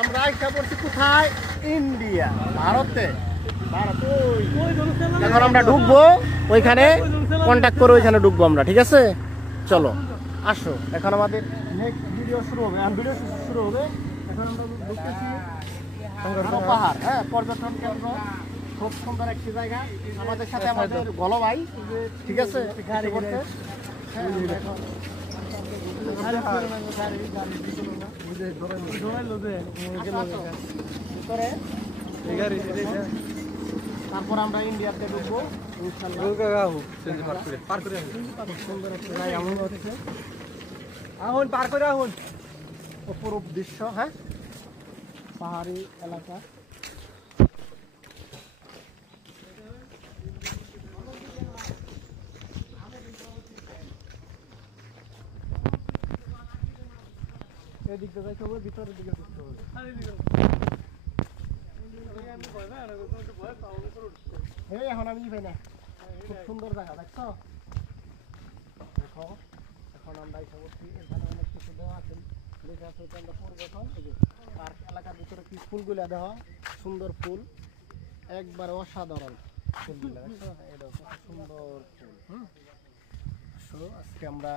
আমরা আইসা পড়ছি কোথায়? ইন্ডিয়া, ভারতে। এখন আমরা ঢুকবো ওইখানে, কন্ট্যাক্ট করে ওইখানে ঢুকবো আমরা, ঠিক আছে? চলো আসো, এখন আমাদের নেক্সট ভিডিও শুরু হবে। ভিডিও শুরু হবে। এখন আমরা ঢুকতেছি পাহাড়, হ্যাঁ, পর্যটন কেন্দ্র, খুব সুন্দর একটি জায়গা। আমাদের সাথে আমাদের গলো ভাই, ঠিক আছে? গাড়ি করতে তারপর আমরা ইন্ডিয়াতে ঢুকবো। অপরূপ দৃশ্য, হ্যাঁ, পাহাড়ি এলাকা। এদিকে যাইতে হবে, ভিতরের দিকে ঢুকতে হবে। এখন আমি যাই না, খুব সুন্দর জায়গা, দেখছো? দেখো, এখন আমরা এসে বলছি, এখানে অনেক কিছু দেওয়া আছে, লেখা আছে আমরা পরিবর্তন। পার্ক এলাকার ভিতরে কি ফুলগুলা দেওয়া, সুন্দর ফুল, একবারে অসাধারণ ফুলগুলা, দেখছো? এটা খুব সুন্দর ফুল। আজকে আমরা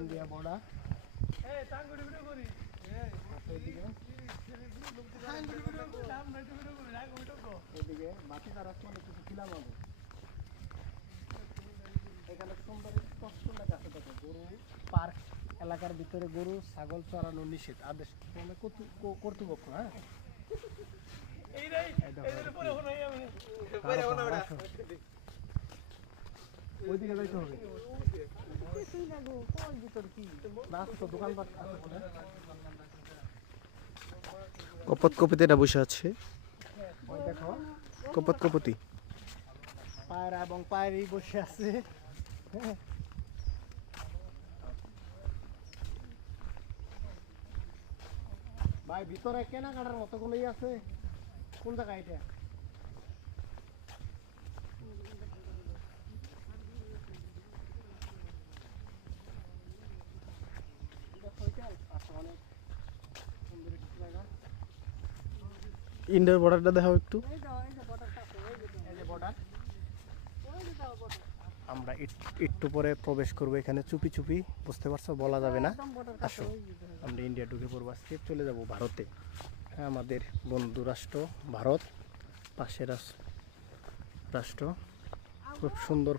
ইন্ডিয়া বর্ডার, এদিকে বাকি তারা অনেক কিছু খিলাম হবে। এখানে সুন্দর স্পষ্ট লেখা আছে, দেখো, গরু পার্ক এলাকার ভিতরে গরু ছাগল চড়ানো নিষেধ, আদেশ কর্তৃপক্ষ। হ্যাঁ, ওইদিকে যাইতে হবে। দোকানপাট আছে, কপত কপিতে এটা বসে আছে। দেখো কপত কপতি পায়রা এবং পায়রি বসে আছে। ভাই, ভিতরে কেনাকাটার মতো কোনো আছে? কোন জায়গা এটা? ইন্ডিয়ার বর্ডারটা দেখাও একটু। আমরা একটু পরে প্রবেশ করবো এখানে, চুপি চুপি, বুঝতে পারছো, বলা যাবে না। আসো, আমরা ইন্ডিয়া ঢুকে পড়বো। আজকে চলে যাব ভারতে। হ্যাঁ, আমাদের বন্ধু রাষ্ট্র ভারত, পাশের রাষ্ট্র। খুব সুন্দর